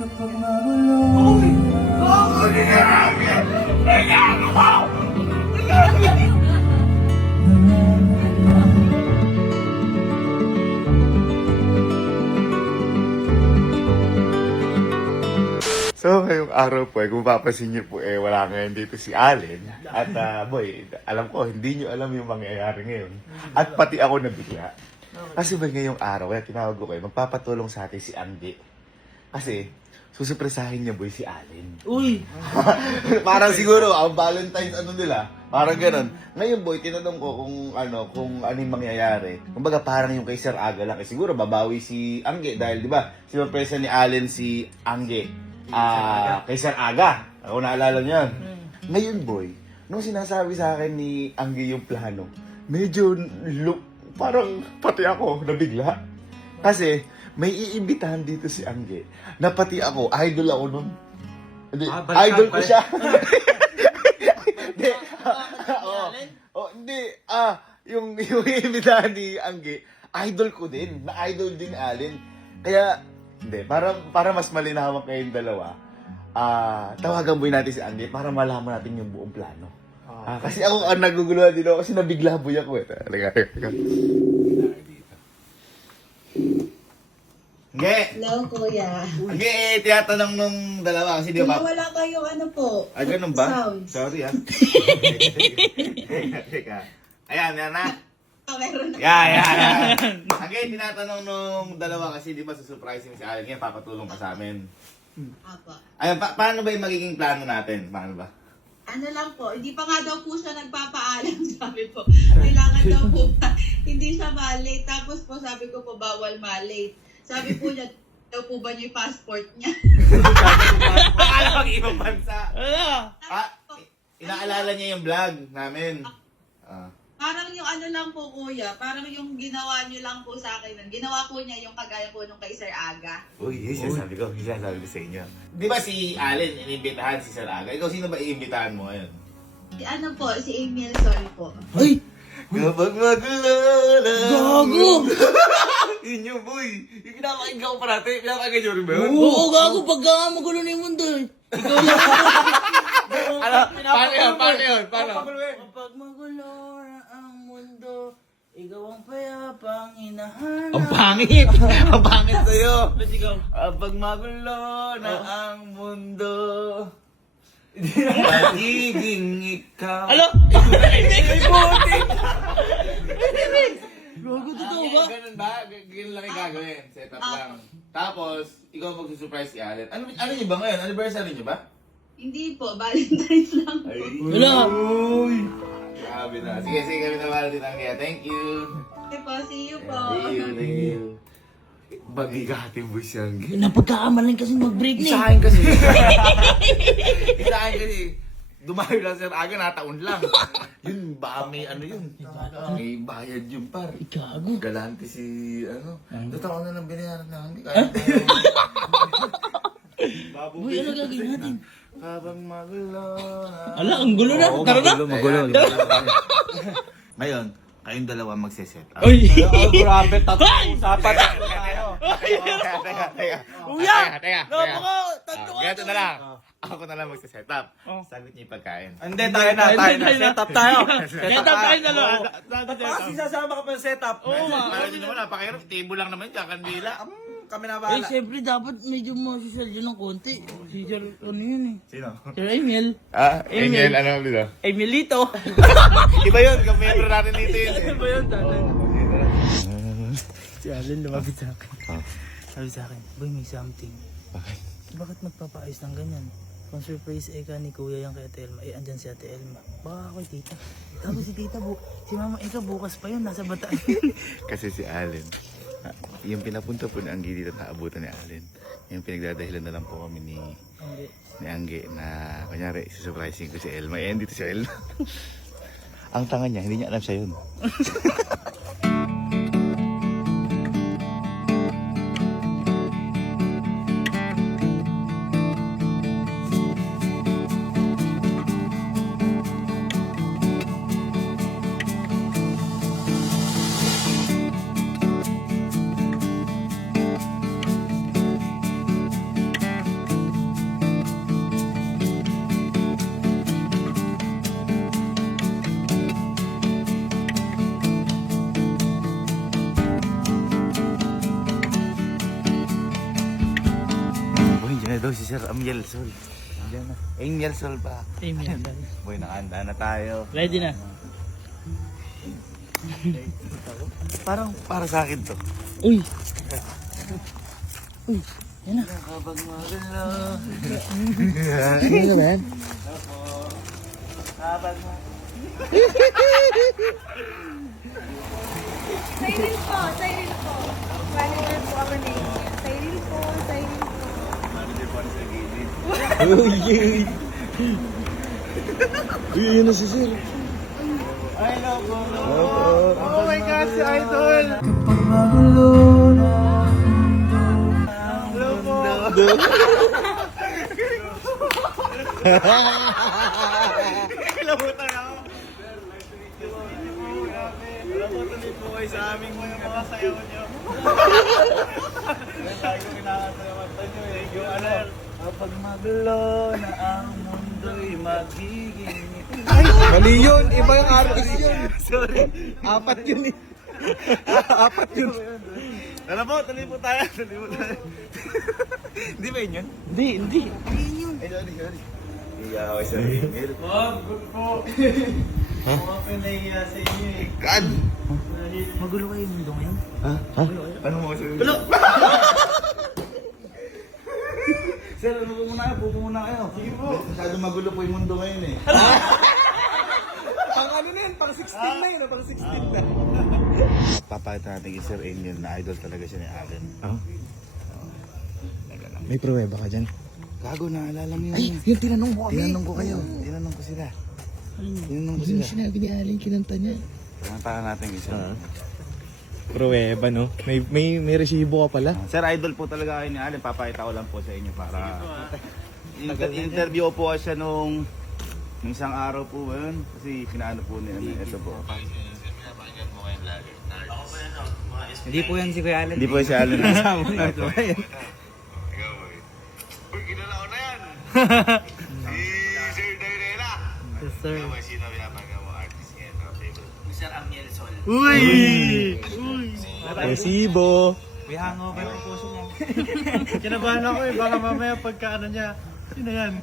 Kapag magulo. So, ngayong araw po, kung papasin niyo po, wala ngayon dito si Allen. At, boy, alam ko, hindi niyo alam yung mangyayari ngayon. At pati ako nabigla. Kasi ba ngayong araw, kaya tinawag ko kayo, magpapatulong sa atin si Andy. Kasi, susupresahin niya, boy, si Allen. Uy! Parang siguro, ang Valentine's ano nila, parang ganun. Ngayon, boy, tinanong ko kung ano yung mangyayari. Kumbaga, parang yung kay Sir Aga lang. Siguro, babawi si Angge dahil, di ba, sinurpresa ni Allen si Angge. Kay Sir Aga. Ako naalala niyan. Ngayon, boy, nung sinasabi sa akin ni Angge yung plano, medyo parang pati ako nabigla. Kasi may iimbitahan dito si Angge na pati ako, idol ako nun. Hindi, idol ko siya. Hindi. Hindi. Yung iimbitahan ni Angge, idol ko din. Na-idol din Allen. Kaya, hindi, para mas malinawan kayong dalawa, tawagan mo natin si Andy para malaman natin yung buong plano. Kasi ako naguguluhan din ako kasi nabigla boy ako eh. Teka. Nge! Hello, kuya. Nge, tinatanong nung dalawa kasi di ba? Wala kayong ano po. Ganun ba? Sounds. Sorry Teka. Ayan na. Meron na. Yeah. Again, tinatanong nung dalawa kasi di ba susurprising si Allen ngayon, papatulong ka sa amin. Apa. Ayun, paano ba yung magiging plano natin? Paano ba? Ano lang po, hindi pa nga daw po siya nagpapaalam, sabi po. Kailangan daw po pa, hindi siya malate. Tapos po sabi ko po, bawal malate. Sabi po niya, daw po ba niya yung passport niya? Akala pag ibang bansa. Ano? Inaalala niya yung vlog namin. Parang yung ano lang po, kuya, parang yung ginawa niyo lang po sa akin. Ginawa po niya yung kagaya po nung kay Sir Aga. Uy, yun sinasabi ko sa inyo. Di ba si Allen, inimbitahan si Sir Aga? Ikaw, sino ba iimbitahan mo ngayon? Si ano po, si Emil Sol po. Ay! Kapag magulo na. Gago! Yun yung boy. Yung pinapakinggan ko parati. Pinapakinggan nyo rin ba yun? Oo, gago! Pagka magulo na yung mundo eh. Ikaw lang. Paano yun? Kapag magulo na ang mundo, ikaw ang payapang hinahanap. Ang pangit! Ang pangit sa'yo! Ba't ikaw? Kapag magulo na ang mundo, magiging ikaw. Alo? May buti! Gago, totoo ba? Ganun ba? Ganun lang yung gagawin. Set up lang. Tapos, ikaw magsusurprise si Allen. Ano nyo ba ngayon? Anniversary nyo ba? Hindi po, Valentine's lang po. Wala. Grabe na. Sige, kami na Valentine ang kaya. Thank you. Okay po, see you po. Thank you. Bagigati mo siyang Napagkakamalan kasi mag-break na eh. Isahin kasi. Isahin kasi. Dumayo lang Sir Aga, nataon lang. Yun, ba may ano yun? May bayad yun par. Gago. Galante si ano. Totoo na nang binayaran na. Hindi Uy, ano gagawin natin? Habang magulo na. Ala, ang gulo na. Tara na. Magulo. Ngayon, kayong dalawa magsiset up. Uy! Grabe, usapan tayo. Teka. Uya! Teka. Napaka, tanto ka. Ganito na lang. Ako na lang magsiset up. Sagot niyo yung pagkain. Hindi, tayo na. Set up tayo. Set up tayo dalawa. Kasi sasama ka pa sa set up. Oo nga. Parang hindi naman, napakahirap. Table lang naman, kakandila. Kami na Eh, bahala. siyempre, dapat medyo masisal yun ng konti. Si Sir, ano yun eh? Sino? Sir Emil. Emil, ano dito? Emilito. Iba yun, kamiyembro natin dito yun. Ano ba yun, tatay? Si Alan lumapit sa akin. Sabi sa akin, boy, may something. Bakit? Bakit magpapaayos ng ganyan? Kung surprise Eka ni Kuya yung kay Ate Elma, andyan si Ate Elma. Baka ako tita. Tapos si tita, si Mama Eka bukas pa yun, nasa Bataan. Kasi si Allen, yung pinapunta po ni Angge dito, naabutan ni Allen. Yung pinagdadahilan na lang po kami ni Angge na, kunyari, susurprising ko si Elma. Dito si Elma. Ang tanga niya, hindi niya alam siya yun. daw si Sir Amiel Sol. Diyan na. Amiel Sol pa. Amen. Boy, nakahanda na tayo. Ready na. Parang para sa akin to. Uy! Uy! Yan na. Kapag magala. Ano na ba yan? Kapag Cyril po, Cyril po. Manager po ako na yun. Cyril po, Cyril po. Uy! Uy, yun na si Sir. Ay, no, oh my God, si Idol! Kapag magulo na Hello po! Kilabutan ako. Wala po tuloy po kayo sa aming mga sayaw niyo. Lagi ko kinakasalamat nyo eh. Yung ano, Kapag magulo na ang mundo'y magiging mali yun! Iba yung artist yun! Sorry! Apat yun eh! Apat yun! Tara po, tuloy po tayo! Tuloy po tayo! Hindi ba yun yun? Hindi, hindi. Ay, sorry. Iya ako sa email. Ma'am, good po! Mga pinahiya sa inyo eh. God! Magulo kayo yung mundo ngayon. Ha? Ano mo kasi? Sir, ano po muna kayo? Pupo muna kayo. Sige po. Masyado magulo po yung mundo ngayon eh. Pang ano na yun? Pang 16 na yun. Pang 16 na. Papakita natin kay Sir Angel na idol talaga siya ni Allen. May pruweba ka dyan. Gago, naalala mo yun. Ay, yung tinanong ko kami. Tinanong ko kayo. Tinanong ko sila. Tinanong ko sila. Sinabi ni Alin, kinanta niya. Pinantahan natin isa. Pruweba, no? May resibo ka pala. Sir, idol po talaga kayo ni Allen. Papakita ko lang po sa inyo para... Interview ko po siya nung isang araw po yun. Kasi pinaano po niya. Ito po. Hindi po yan si Kuya Alin. Hindi po si Allen. Ito ba yan? Uy, kilala ko na yan. Si Sir Dairela. Yes, sir. Sino pinapagawa mo artist ngayon? Favorite. Sir Amiel Sol. Uy! Resibo! May hangover po siya. Kinabahan ako eh. Baka mamaya pagka ano niya. Sino yan?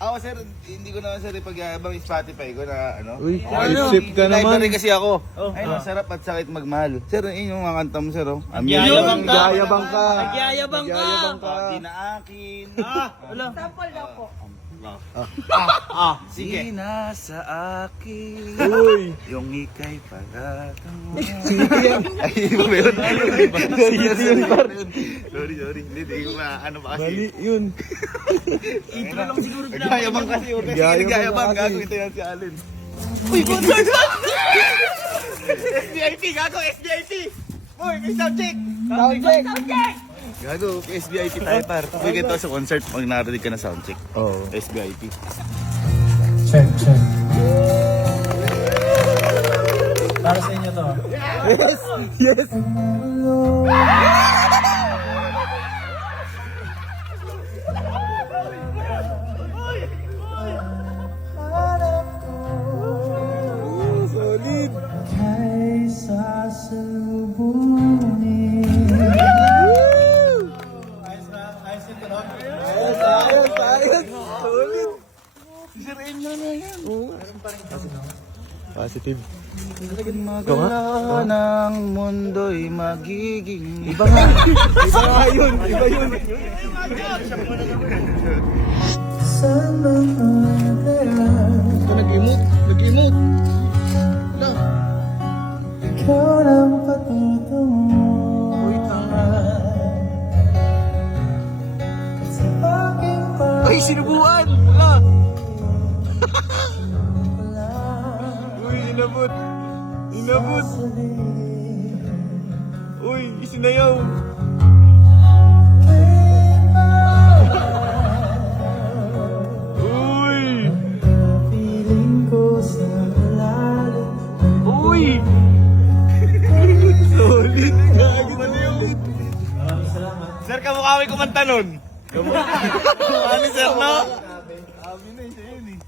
Ako sir, hindi ko naman sir ipagyabang yung Spotify ko na ano. Uy, Ano, sip ka live na naman. rin kasi ako. Ay, masarap at sakit magmahal. Sir, yun yung mga kanta mo sir. Oh. Nagyayabang ka! Nagyayabang ka! Nagyayabang ka! Di na akin. Sample daw po. Sige. Di na sa akin. Uy! Yung ikay pagkatang. Ay, iba ba yun? Sorry. Hindi ko ma, ano ba kasi. Mali yun. Intro lang siguro Nagyayabang kasi. Nagyayabang. Gago ito yan si Allen. SBIP! Gago! SBIP! Uy, may sound check! Gago, SBIP tayo par. Uy, ganito sa concert, pag narinig ka na soundcheck. Oo. SBIP. Check. Para sa inyo to. Yes! Solid! Ayos! Solid! Positive. Magala ng mundo'y magiging... Iba yun! Ito nag-emote! Ay, sinubuan! Wala! Uy, inabot! Uy, isinayaw! Uy! Uy! Solid! Gagi, solid! Sir, kamukha ko kumanta nun. Kamukha ni Sir, no? Sabi na siya yun eh.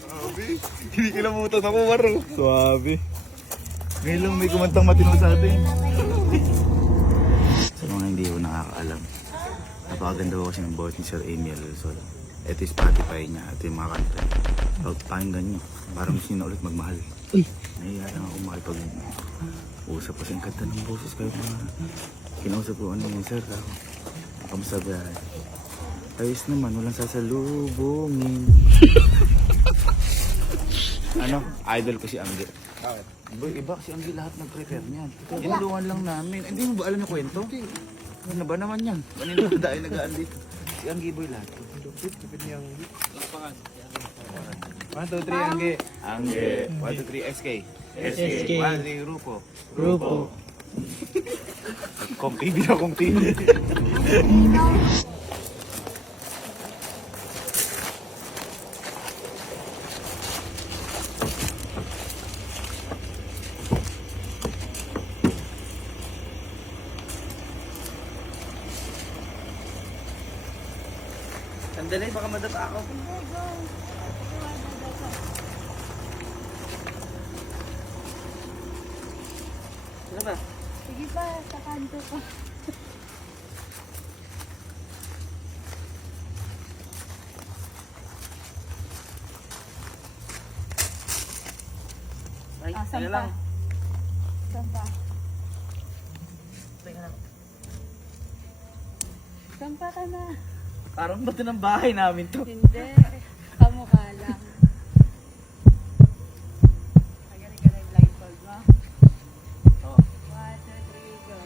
Sabi, hindi kilamutan ako, Maro. Suwabe. Ngayon lang may kumantang matino sa atin. Sa mga nakakaalam. Napakaganda ko kasi ng boses ni Sir Emil Sol. Ito yung Spotify niya, ito yung mga kanta. Pakinggan nyo, parang gusto nyo na ulit magmahal. Uy! Nahiya lang ako makipag-usap kasi ang ganda ng boses kayo mga kinausap ko ano yun sir ako. Kamusta ba? Ayos naman, walang sasalubungin. Ano? Idol ko si Angge. Bakit? Iba kasi Angge lahat nag-prepare niyan. Inulungan lang namin. Hindi mo ba alam yung kwento? Ano ba naman yan? Kanina ba dahil nagaan dito? Si Angge boy lahat. Tipid niyang... 1, 2, 3, Angge. Angge. 1, 2, 3, SK. SK. 1, 2, Rupo. Grupo. Kong TV na kong TV. Sandali, baka madapa ako. Ano ba? Sige pa, sa kanto ko. Ay, Saan ano pa? lang. Saan pa? Teka lang. Saan pa ka na? Parang bato ng bahay namin to. Hindi. Kamukha lang. Magaling ka na yung blindfold mo. Oh. 1, 2, 3, go.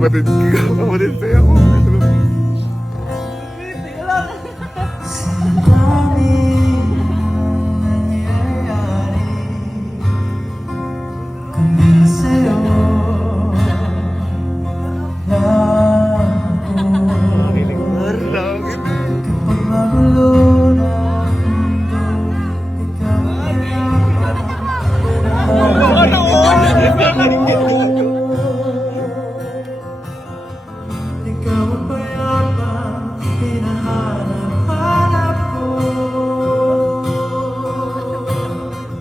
Kapatid pa ako.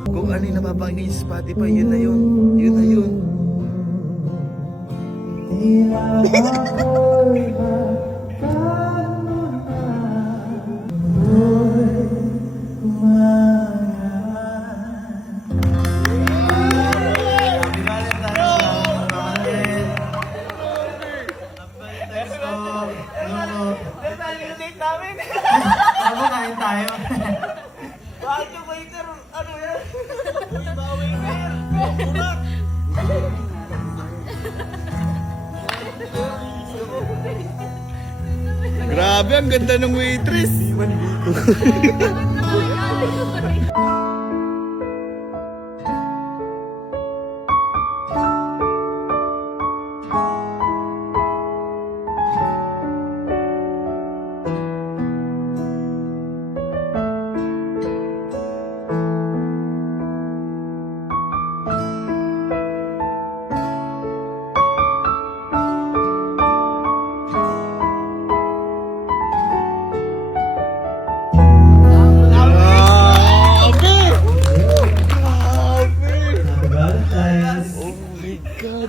Kung ano yung napapakinggan niyo sa Spotify, yun na yun. Yun na yun. Ano kain tayo? Bakit yung waiter? Ano yan? Grabe, ang ganda ng waitress.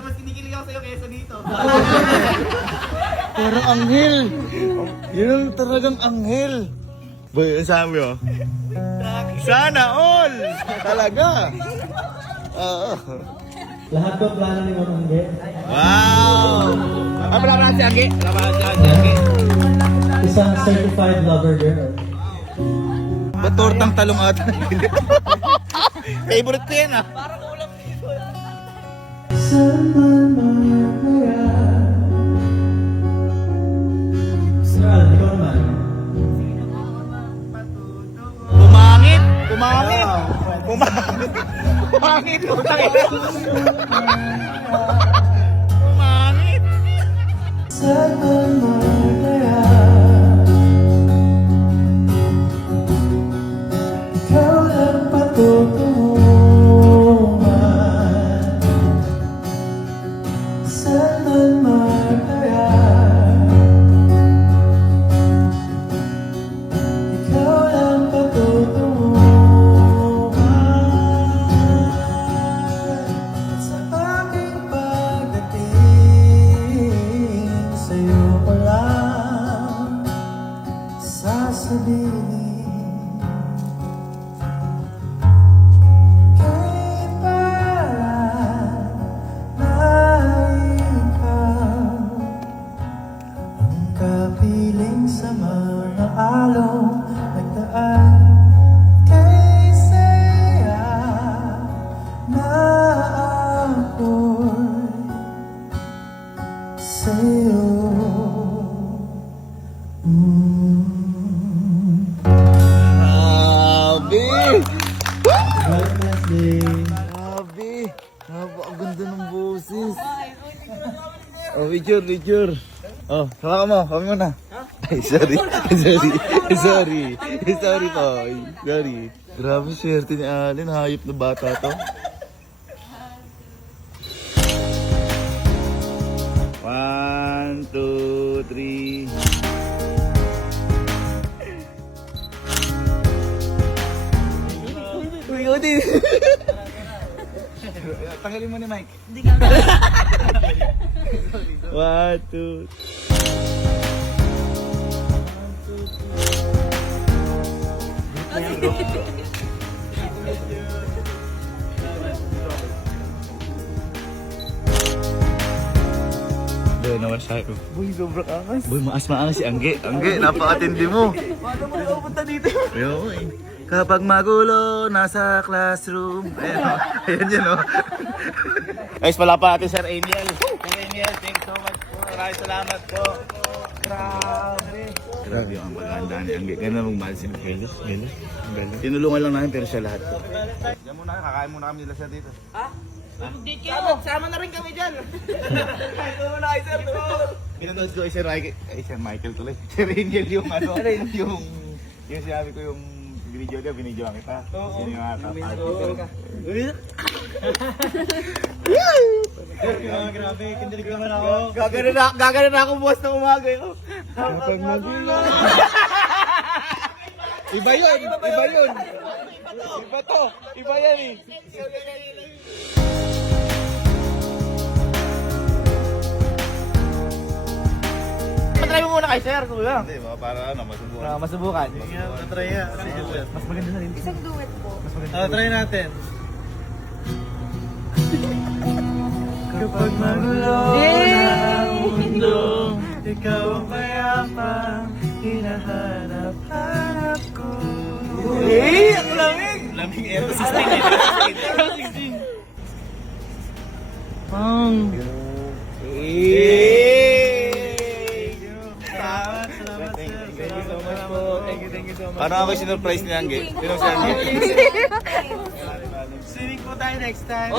Mas kinikilig ako sa'yo kaysa dito. Parang anghel. Yun ang talagang anghel. Boy, ang sabi mo? Sana all! Talaga! Oo. Lahat ko plano ni Mama Angge. Wow! Ay, wala na si Angge. Wala na si Angge. Isang certified lover girl. Ba't tortang talong ata? Favorite ko yan ah. Saan man mga kaya? Saan? Umangit! Kapiling sa mga along nagdaan kay saya na ako'y sa'yo. Grabe! Grabe! Grabe! Napakaganda ng boses. Oh, picture. Oh, hawakan mo na. Ay, sorry po. Sorry. Grabe, swerte ni Allen. Hayop na bata to. 1, 2, 3. Uy, Odin! Tanggalin mo ni Mike. Hindi ka 1, 2. Doon naman siya ko. Boy, sobrang angas. Boy, maas si Angge. Angge, napakatindi mo. Paano mo napunta dito? Yo, kapag magulo, nasa classroom. Ayan yun, oh. Guys, pala pa natin Sir Aniel. Sir Aniel, thank you so much po. Maraming salamat po. Grabe. Grabe yung ang paganda ni Angge. Ganda magmahal si Miguel. Tinulungan lang namin pero siya lahat po. Diyan muna, kakain muna kami nila siya dito. Update kayo! Sama na rin kami dyan! Ito muna kay Sir Tol! Pinanood ko kay Sir Michael tuloy. Sir Aniel yung ano, yung sinabi ko yung video niya, binidyoan kita. Oo. Sino yung Grabe, kindilig naman ako. Gagana na ako bukas na umaga yun. Kapag magulo. Iba yun! Iba yan eh! Patry mo muna kay Sir, kuya. Hindi, para ano, masubukan. Masubukan. Try yan. Mas maganda na rin. Isang duet po. Try natin. Kapag magulo ang mundo, ikaw ang payapang hinahanap-hanap ko. Ang lamig! Lamig Aero 16. Pang! Thank you so much po. Thank you so much. Paano ako sinurprise ni Angge? Sino si Angge? Swimming po tayo next time.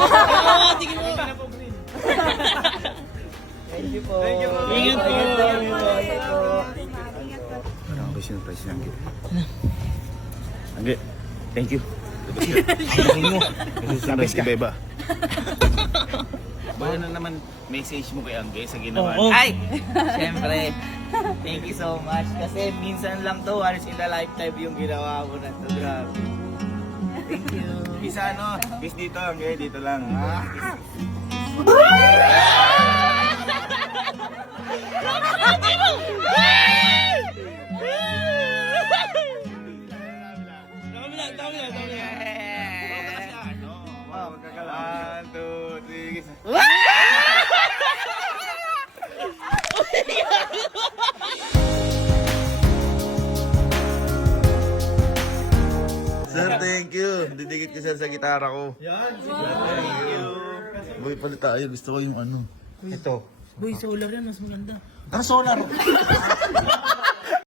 Tingin mo! Thank you po. Ingat po. Paano ako sinurprise ni Angge? Angge, thank you. Surprise ka, Beba. Ano na naman message mo kay Angge sa ginawa? Ay! Siyempre, thank you so much. Kasi minsan lang to, once in a lifetime yung ginawa mo na to. Grabe. Thank you. Isa ano, kiss dito, Angge, dito lang. Dami lang. 1, 2, 3, kiss. Sir, thank you. Didikit ko sir sa gitara ko. Yan. Thank you. Boy, palit tayo. Gusto ko yung ano. Ito. Boy, solar yan, mas maganda. Ah, solar.